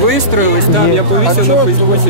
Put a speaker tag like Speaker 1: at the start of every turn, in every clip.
Speaker 1: вистроїлись там, я повісив на Фейсбуці.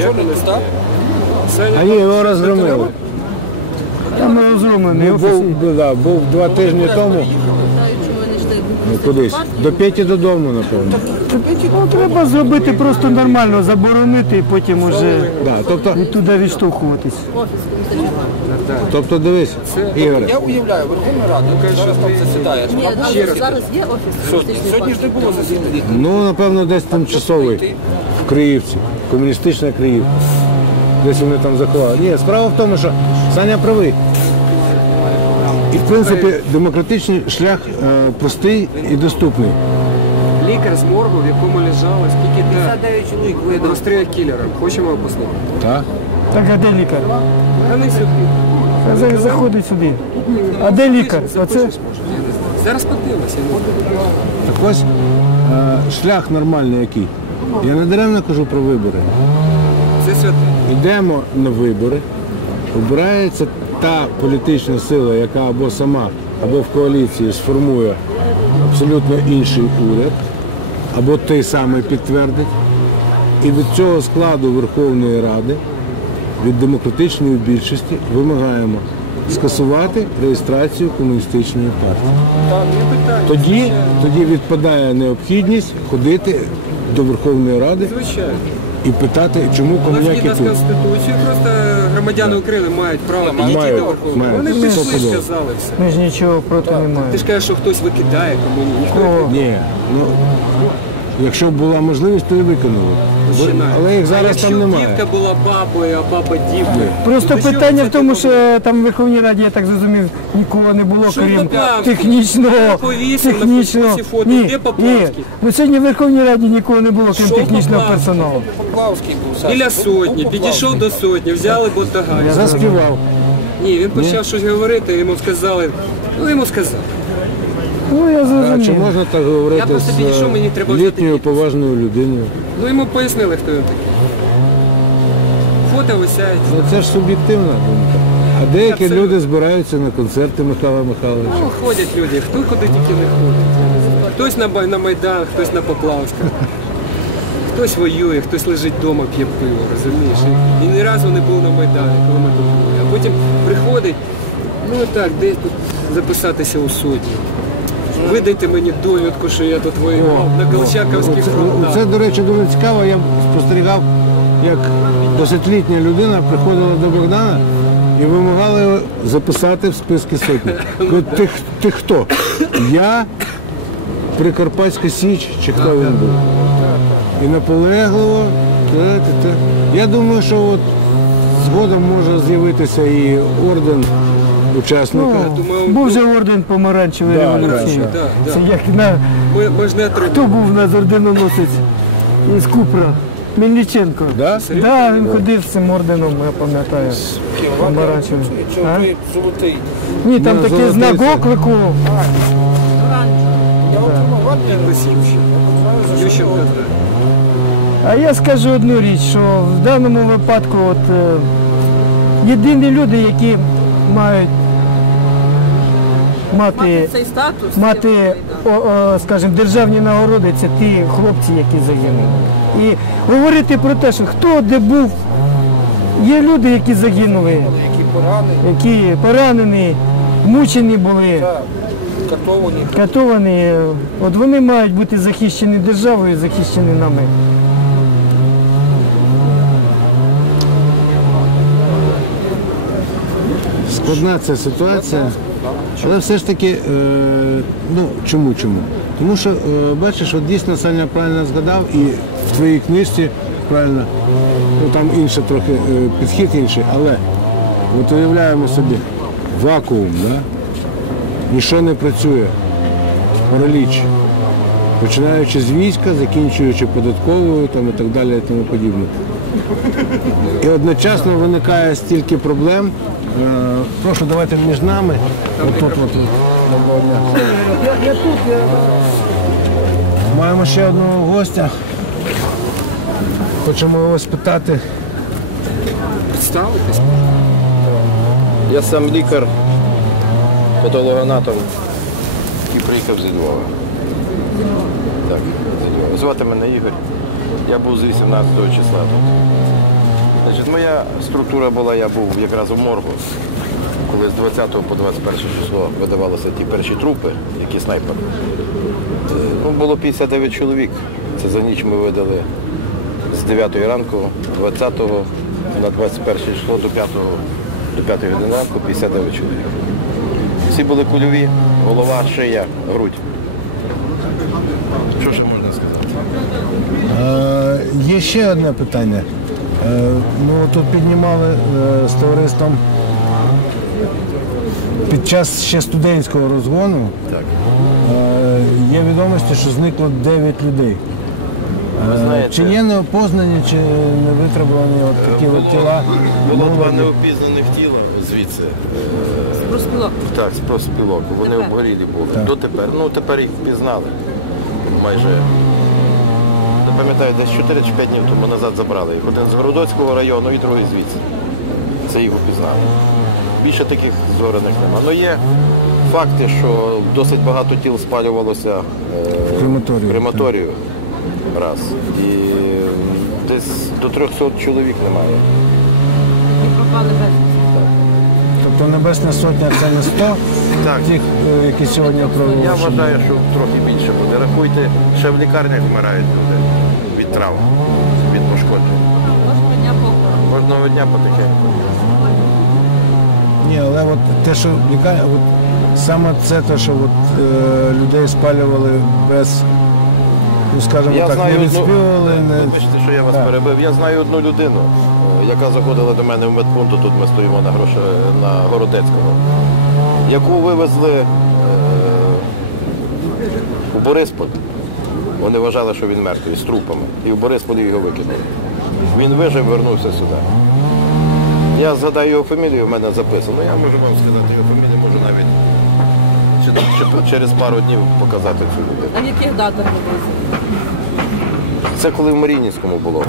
Speaker 2: А ні, його розгромили.
Speaker 3: Там розгромлений офіс.
Speaker 2: Був 2 тижні тому. Кудись. До Петі додому, напевно.
Speaker 3: Ну, треба зробити просто нормально, заборонити і потім уже туди відштовхуватись.
Speaker 2: Тобто дивись, Ігоре.
Speaker 4: Я уявляю, Верховна Рада, зараз там засідає.
Speaker 5: Зараз є офіс.
Speaker 4: Сьогодні ж не було засідання.
Speaker 2: Ну, напевно, десь тимчасовий в Криївці, комуністична Криївка. Десь вони там заховали. Ні, справа в тому, що Саня правий. І, в принципі, демократичний шлях простий і доступний.
Speaker 1: Лікар з моргу, в якому лежало скільки днів розстріл кілера. Хочемо послухати?
Speaker 2: Так.
Speaker 3: Так, а де лікар?
Speaker 1: Вони сюди.
Speaker 3: Заходить сюди. А де лікар? Оце?
Speaker 1: Зараз подивимося.
Speaker 2: Так ось шлях нормальний який. Я не даремно кажу про вибори.
Speaker 1: Це святе.
Speaker 2: Йдемо на вибори, обирається та політична сила, яка або сама, або в коаліції сформує абсолютно інший уряд, або той самий підтвердить. І від цього складу Верховної Ради, від демократичної більшості, вимагаємо скасувати реєстрацію комуністичної партії. Тоді відпадає необхідність ходити до Верховної Ради і питати, чому комуняки тут.
Speaker 1: У нас Конституції, просто громадяни України мають право підійти до Верховної. Вони пішли, сказали все.
Speaker 3: Ми ж нічого проти не маємо.
Speaker 1: Ти ж кажеш, що хтось викидає комуністів.
Speaker 2: Ні, якщо б була можливість, то і виконали. Але їх зараз там немає.
Speaker 1: Дівка була бабою, а баба дівкою.
Speaker 3: Просто питання в тому, що там в Верховній Раді, я так зрозумів, нікого не було, крім технічного. Ні. Ну сьогодні в Верховній Раді нікого не було, крім технічного персоналу.
Speaker 1: Біля сотні, підійшов до сотні, взяли ботага.
Speaker 2: Заспівав.
Speaker 1: Ні, він почав щось говорити, йому сказали,
Speaker 3: Ну, я
Speaker 2: А
Speaker 3: зрозумів.
Speaker 2: чи можна так говорити
Speaker 1: просто підійшов, мені треба
Speaker 2: з літньою поважною людиною?
Speaker 1: Ну йому пояснили, хто він такий. Фото висять.
Speaker 2: Ну, це ж суб'єктивна думка. А деякі люди збираються на концерти Михайла Михайловича.
Speaker 1: Ну, ходять люди, хто куди тільки не ходить. Хтось на Майдан, хтось на Поплавська. Хтось воює, хтось лежить вдома, п'є пиво, розумієш? І ні разу не був на Майдані, коли ми тут були. А потім приходить, ну так, десь тут записатися у сотні. Видайте мені довідку, що я тут воював на Колчаковських фронтах.
Speaker 2: Це, до речі, дуже цікаво. Я спостерігав, як досвітлітня людина приходила до Богдана і вимагала його записати в списки сотні. Ти хто? Я, Прикарпатська Січ, чи хто він був? І наполегливо. Я думаю, що от згодом може з'явитися і орден учасника.
Speaker 3: Був же орден помаранчевої революції. Це як хто був у нас орденоносець із Купра? Мельниченко.
Speaker 2: Да?
Speaker 3: Так, він ходив з цим орденом, я пам'ятаю. Помаранчевий. Ні, там такий знак оклику. А я скажу одну річ, що в даному випадку єдині люди, які мають мати, скажімо, державні нагороди, це ті хлопці, які загинули. І говорити про те, що хто де був, є люди, які загинули, які поранені, мучені були, катовані. От вони мають бути захищені державою, захищені нами.
Speaker 2: Складна ця ситуація, але все ж таки, чому? Тому що, бачиш, от дійсно Саня правильно згадав, і в твоїй книжці правильно, там інший трохи підхід інший, але от уявляємо собі вакуум, да? Нічого не працює, параліч, починаючи з війська, закінчуючи податковою там, і так далі і тому подібне. І одночасно виникає стільки проблем. Прошу, давайте між нами. Отут. Доброго дня. Я тут. Маємо ще одного гостя. Хочемо його спитати.
Speaker 1: Представитись?
Speaker 4: Я сам лікар, патологоанатом, який приїхав зі Львова. Так, зі Львова. Звати мене Ігор. Я був з 18 числа тут. Значить, моя структура була, я був якраз у моргу, коли з 20 по 21 число видавалися ті перші трупи, які снайпери. Ну, було 59 чоловік. Це за ніч ми видали з 9 ранку, 20 на 21 число до 5 години ранку 59 чоловік. Всі були кульові, голова, шия, грудь. Що ще можна сказати?
Speaker 2: Є ще одне питання. Ну, тут піднімали з товариством під час ще студентського розгону.
Speaker 4: Так.
Speaker 2: Є відомості, що зникло 9 людей.
Speaker 4: Ви знаєте,
Speaker 2: Чи є неопознані, чи не витребувані от такі от тіла?
Speaker 4: було два
Speaker 2: молоді?
Speaker 4: неопізнаних тіла звідси.
Speaker 5: Профспілок.
Speaker 4: Так, з профспілок. Вони обгорілі були. Дотепер. Ну, тепер їх впізнали. Майже, не пам'ятаю, десь 4 чи 5 днів тому назад забрали їх. Один з Городоцького району і другий звідси. Це їх впізнали. Більше таких згорених нема. Але є факти, що досить багато тіл спалювалося
Speaker 2: Крематорію,
Speaker 4: крематорію. Раз. І десь до 300 чоловік немає.
Speaker 5: І пропали без.
Speaker 2: Тобто Небесна Сотня це не 100
Speaker 4: Так.
Speaker 2: тих, які сьогодні
Speaker 4: Я
Speaker 2: проголошені?
Speaker 4: вважаю, що трохи більше буде. Рахуйте, ще в лікарнях вмирають люди від травм, від пошкоджень.
Speaker 5: Кожного дня похорон.
Speaker 4: Кожного дня потихеньку.
Speaker 2: Ні, але от те, що лікарня, от саме це те, що от, людей спалювали без, ну скажімо
Speaker 4: Я
Speaker 2: так,
Speaker 4: знаю
Speaker 2: не
Speaker 4: одну,
Speaker 2: відспівували, не...
Speaker 4: вибачте, що я вас
Speaker 2: Так.
Speaker 4: перебив. Я знаю одну людину, яка заходила до мене в медпункт, тут ми стоїмо на Городецького, яку вивезли у Борисполь. Вони вважали, що він мертвий, з трупами. І в Борисполі його викинули. Він вижив, вернувся сюди. Я згадаю його фамілію, в мене записано. Я можу вам сказати його фамілію, можу навіть чи через пару днів показати цю людину.
Speaker 5: А в яких датах ви були?
Speaker 4: Це коли в Маріїнському було.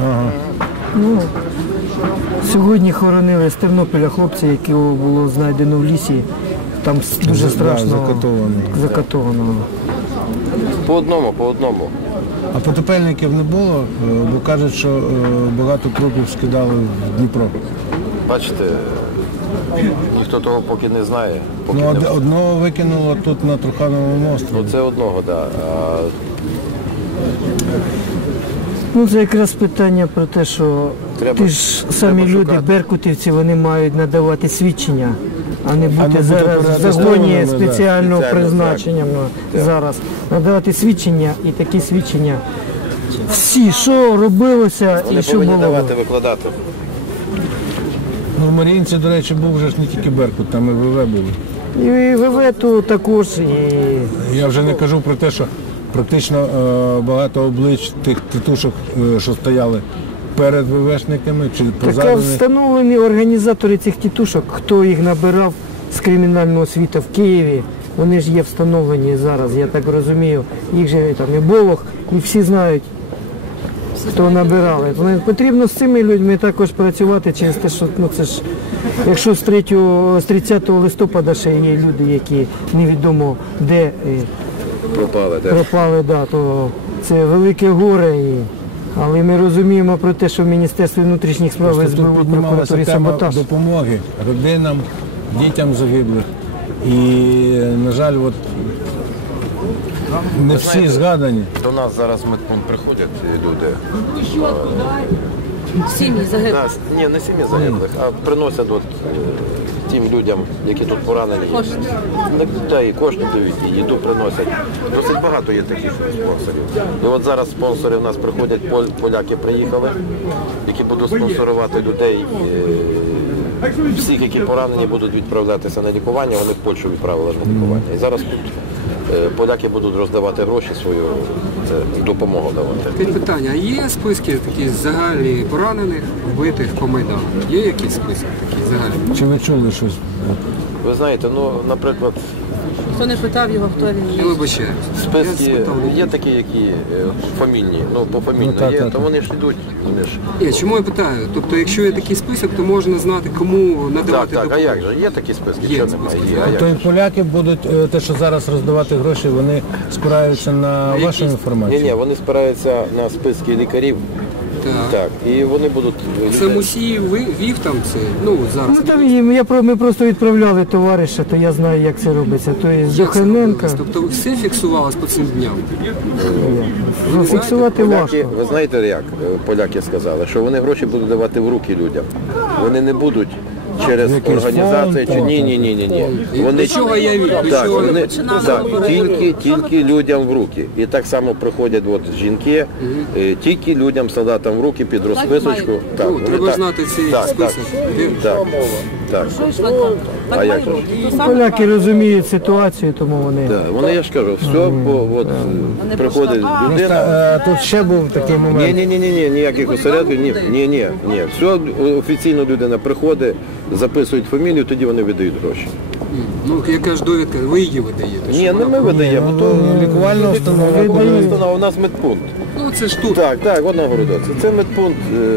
Speaker 3: Сьогодні хоронили з Тернополя хлопця, якого було знайдено в лісі. Там дуже страшно закатовано.
Speaker 4: По одному.
Speaker 2: А потопельників не було, бо кажуть, що багато трупів скидали в Дніпро.
Speaker 4: Бачите, ніхто того поки не знає. Поки
Speaker 2: Ну,
Speaker 4: не...
Speaker 2: одного викинуло тут на Трухановому острові.
Speaker 4: Ну, це одного, так. Да.
Speaker 3: Ну, це якраз питання про те, що
Speaker 4: Треба-
Speaker 3: ті ж самі
Speaker 4: треба
Speaker 3: люди,
Speaker 4: шукати.
Speaker 3: беркутівці, вони мають надавати свідчення, а не бути
Speaker 2: бути
Speaker 3: зараз в
Speaker 2: оперативними,
Speaker 3: загоні
Speaker 2: да.
Speaker 3: спеціального
Speaker 4: Спеціально,
Speaker 3: призначення
Speaker 4: так.
Speaker 3: зараз. Надавати свідчення і такі свідчення. Всі, що робилося
Speaker 4: Вони
Speaker 3: і що
Speaker 4: повинні
Speaker 3: було.
Speaker 4: давати, викладати.
Speaker 2: Ну, в Маріїнці, до речі, був вже ж не тільки Беркут, там і ВВ були.
Speaker 3: І ВВ також, і
Speaker 2: Я вже не кажу про те, що практично багато облич тих тітушок, що стояли перед ВВшниками чи
Speaker 3: така
Speaker 2: позаду них.
Speaker 3: встановлені організатори цих тітушок, хто їх набирав з кримінального світу в Києві. Вони ж є встановлені зараз, я так розумію. Їх же там і Болох, і всі знають, хто набирали. Тому потрібно з цими людьми також працювати через те, що ну, це ж, якщо з 30 листопада ще є люди, які невідомо де пропали, да, то це велике горе. Але ми розуміємо про те, що в Міністерстві внутрішніх справ
Speaker 2: Просто
Speaker 3: СБУ,
Speaker 2: тут піднімалася
Speaker 3: прокуратурі
Speaker 2: тема
Speaker 3: саботаж.
Speaker 2: допомоги родинам, дітям загиблих. І, на жаль, от не всі
Speaker 4: знаєте,
Speaker 2: згадані.
Speaker 4: До нас зараз в медпункт приходять люди.
Speaker 5: Сім'ї загиблих.
Speaker 4: Да, ні, не сім'ї загиблих, а приносять от, тим людям, які тут поранені.
Speaker 5: Кошти.
Speaker 4: Да, і кошти дають, і їду приносять. Досить багато є таких спонсорів. І от зараз спонсори в нас приходять, поляки приїхали, які будуть спонсорувати людей. Всіх, які поранені, будуть відправлятися на лікування, вони в Польщу відправили на лікування. І зараз тут поляки будуть роздавати гроші свою, це допомогу давати.
Speaker 1: Таке питання, а є списки такі загальні поранених, вбитих по Майдану? Є якісь списки такі загальні?
Speaker 2: Чи ви чули щось?
Speaker 4: Ви знаєте, ну, наприклад,
Speaker 5: Ніхто не питав його, хто він
Speaker 1: Я
Speaker 5: є.
Speaker 1: вибачаю.
Speaker 4: Списки є такі, які фамільні, ну пофамільно є, то вони ж йдуть. Вони ж.
Speaker 1: Ні, чому я питаю? Тобто, якщо є такий список, то можна знати, кому надавати
Speaker 4: Так, а як
Speaker 1: допомогу.
Speaker 4: же? Є такі списки,
Speaker 1: Є
Speaker 4: що
Speaker 1: списки,
Speaker 4: немає? Є, а як
Speaker 2: То
Speaker 4: же?
Speaker 2: і поляки будуть те, що зараз роздавати гроші, вони спираються на вашу інформацію.
Speaker 4: Ні, вони спираються на списки лікарів.
Speaker 1: Так.
Speaker 4: Так, і вони будуть
Speaker 1: Це Мусіїв вів там це, ну зараз.
Speaker 3: Ну там ми просто відправляли товариша, то я знаю, як це робиться. То є
Speaker 1: Як це
Speaker 3: Зоханенко.
Speaker 1: робилось? Тобто все фіксувалось по цим дням.
Speaker 3: Ну, фіксувати важко.
Speaker 4: поляки, ви знаєте, як поляки сказали, що вони гроші будуть давати в руки людям. Вони не будуть через
Speaker 2: Якийсь
Speaker 4: організації чи
Speaker 2: фонд,
Speaker 4: ні.
Speaker 1: До чого я вів? До
Speaker 4: Так,
Speaker 1: чого
Speaker 4: вони,
Speaker 5: починали
Speaker 4: так,
Speaker 5: говорити.
Speaker 4: тільки людям в руки. І так само приходять от жінки, тільки людям, солдатам в руки під розписочку.
Speaker 5: має.
Speaker 4: Так,
Speaker 1: Ну,
Speaker 4: вони
Speaker 1: треба
Speaker 4: так.
Speaker 1: знати цей
Speaker 4: Так,
Speaker 1: список.
Speaker 4: Так, так.
Speaker 5: Що йшла там? Так
Speaker 4: А
Speaker 5: має
Speaker 4: як же?
Speaker 5: бути. То саме
Speaker 3: Поляки
Speaker 5: правильно.
Speaker 3: розуміють ситуацію, тому вони.
Speaker 4: Так, вони, я ж кажу, все, от, приходить людина.
Speaker 2: Тут ще був такий момент.
Speaker 4: Ні, ніяких осередків, ні. Все, офіційно людина приходить, записують фамілію, тоді вони видають гроші.
Speaker 1: Ну, яка ж довідка, ви її видаєте.
Speaker 4: Ні, не ми видаємо, то
Speaker 2: Лікувальна установа.
Speaker 4: лікувальна установа, у нас медпункт.
Speaker 1: Ну, це ж тут.
Speaker 4: Так, одна городоця. Це медпункт.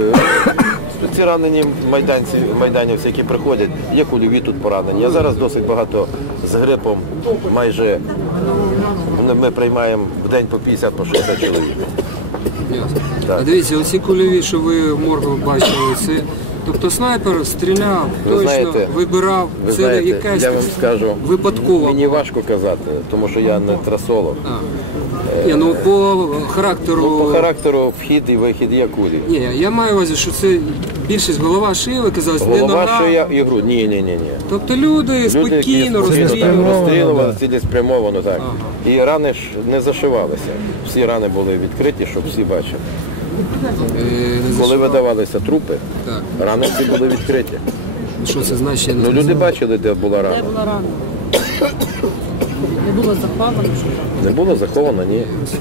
Speaker 4: Ці ранені майданівці, які приходять, є кульові тут поранені. Я зараз досить багато з грипом, майже ми приймаємо в день по 50, по 60 чоловік.
Speaker 1: Ясно.
Speaker 4: Так.
Speaker 1: А дивіться, оці кульові, що ви в моргу бачили, це... Тобто снайпер стріляв,
Speaker 4: Ви
Speaker 1: точно
Speaker 4: знаєте,
Speaker 1: вибирав.
Speaker 4: Ви
Speaker 1: Це
Speaker 4: знаєте,
Speaker 1: якась
Speaker 4: я вам скажу,
Speaker 1: випадкова.
Speaker 4: мені важко казати, тому що я не трасолог.
Speaker 1: Ні, ну по характеру.
Speaker 4: Ну, по характеру вхід і вихід є кулі.
Speaker 1: Ні, я маю на увазі, що це більшість голова шия, ви казали, не
Speaker 4: Голова,
Speaker 1: нога.
Speaker 4: шия і грудь. Ні.
Speaker 1: Тобто люди
Speaker 4: Люди,
Speaker 1: спокійно
Speaker 4: які
Speaker 1: розстрілювали.
Speaker 4: розстрілювали, цілеспрямовано, так. І рани ж не зашивалися. Всі рани були відкриті, щоб всі бачили. Коли видавалися трупи,
Speaker 1: Так.
Speaker 4: рани всі були відкриті.
Speaker 1: Що це значить? Я не
Speaker 4: Ну
Speaker 1: знаю.
Speaker 4: люди бачили, де була
Speaker 5: Де
Speaker 4: рана.
Speaker 5: була рана? Не було заховано, що
Speaker 4: Не було заховано, ні.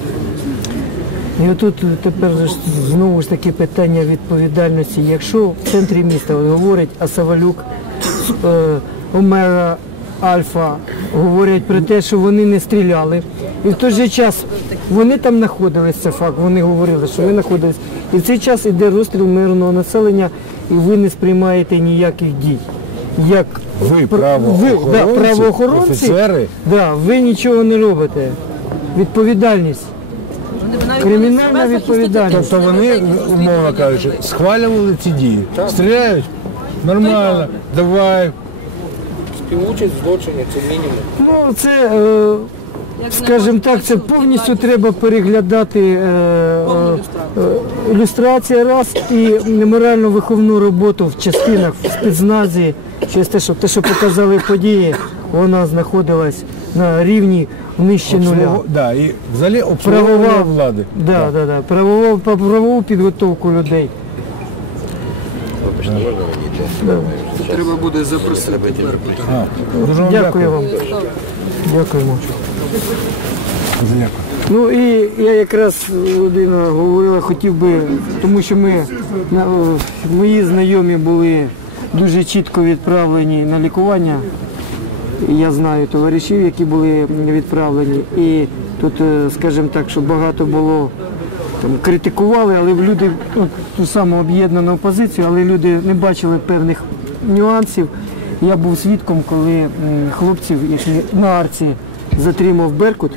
Speaker 3: І отут тепер же ж знову ж таки питання відповідальності. Якщо в центрі міста от говорить Асавалюк, Омега, Альфа говорять про те, що вони не стріляли. І в той же час вони там знаходились, це факт, вони говорили, що ви знаходились. І в цей час іде розстріл мирного населення, і ви не сприймаєте ніяких дій. Як
Speaker 2: Ви,
Speaker 3: правоохоронці,
Speaker 2: офіцери,
Speaker 3: ви нічого не робите. Відповідальність.
Speaker 5: вони б навіть
Speaker 3: Кримінальна
Speaker 5: себе захистити
Speaker 3: відповідальність.
Speaker 2: тобто вони, умовно кажучи, схвалювали ці дії. Стріляють? Нормально, давай.
Speaker 6: Співучасть в злочині це мінімум.
Speaker 3: Ну, це, скажімо так, це повністю треба переглядати ілюстрація раз і морально-виховну роботу в частинах, в спецназі, через те, що показали події, вона знаходилась на рівні нижче нуля.
Speaker 2: Да, і взагалі обслуговування влади.
Speaker 3: Правову підготовку людей.
Speaker 4: Вибачте, можна мені йти?
Speaker 1: Треба буде запросити Беркута.
Speaker 2: Дуже вам
Speaker 3: Дякую вам. Дякуємо.
Speaker 2: Дякую.
Speaker 3: Ну і я якраз Володина говорила, хотів би, тому що мої знайомі були дуже чітко відправлені на лікування. Я знаю товаришів, які були відправлені. І тут, скажімо так, що багато було там, критикували, але люди ту саму об'єднану опозицію, але люди не бачили певних нюансів. Я був свідком, коли хлопців на арці затримав Беркут.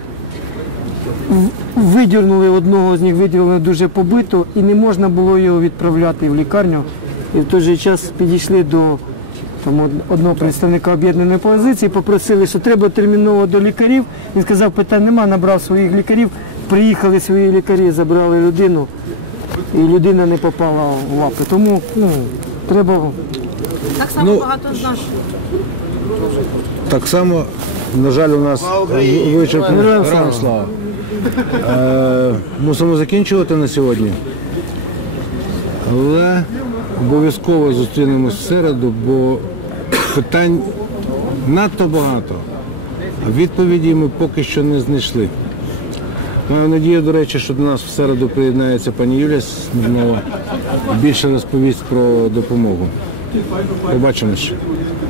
Speaker 3: Видірнули одного з них, видірнули дуже побито, і не можна було його відправляти в лікарню. І в той же час підійшли до одного представника об'єднаної опозиції, попросили, що треба терміново до лікарів. Він сказав, питань нема, набрав своїх лікарів. Приїхали свої лікарі, забрали людину, і людина не попала в лапи. Тому треба.
Speaker 5: Так само багато з наших.
Speaker 2: Так само, на жаль, у нас вичерпно. Героям слава. Мусимо закінчувати на сьогодні. Але обов'язково зустрінемось в середу, бо питань надто багато, а відповіді ми поки що не знайшли. Маю надію, до речі, що до нас в середу приєднається пані Юлія Смірнова, більше розповість про допомогу. Побачимось.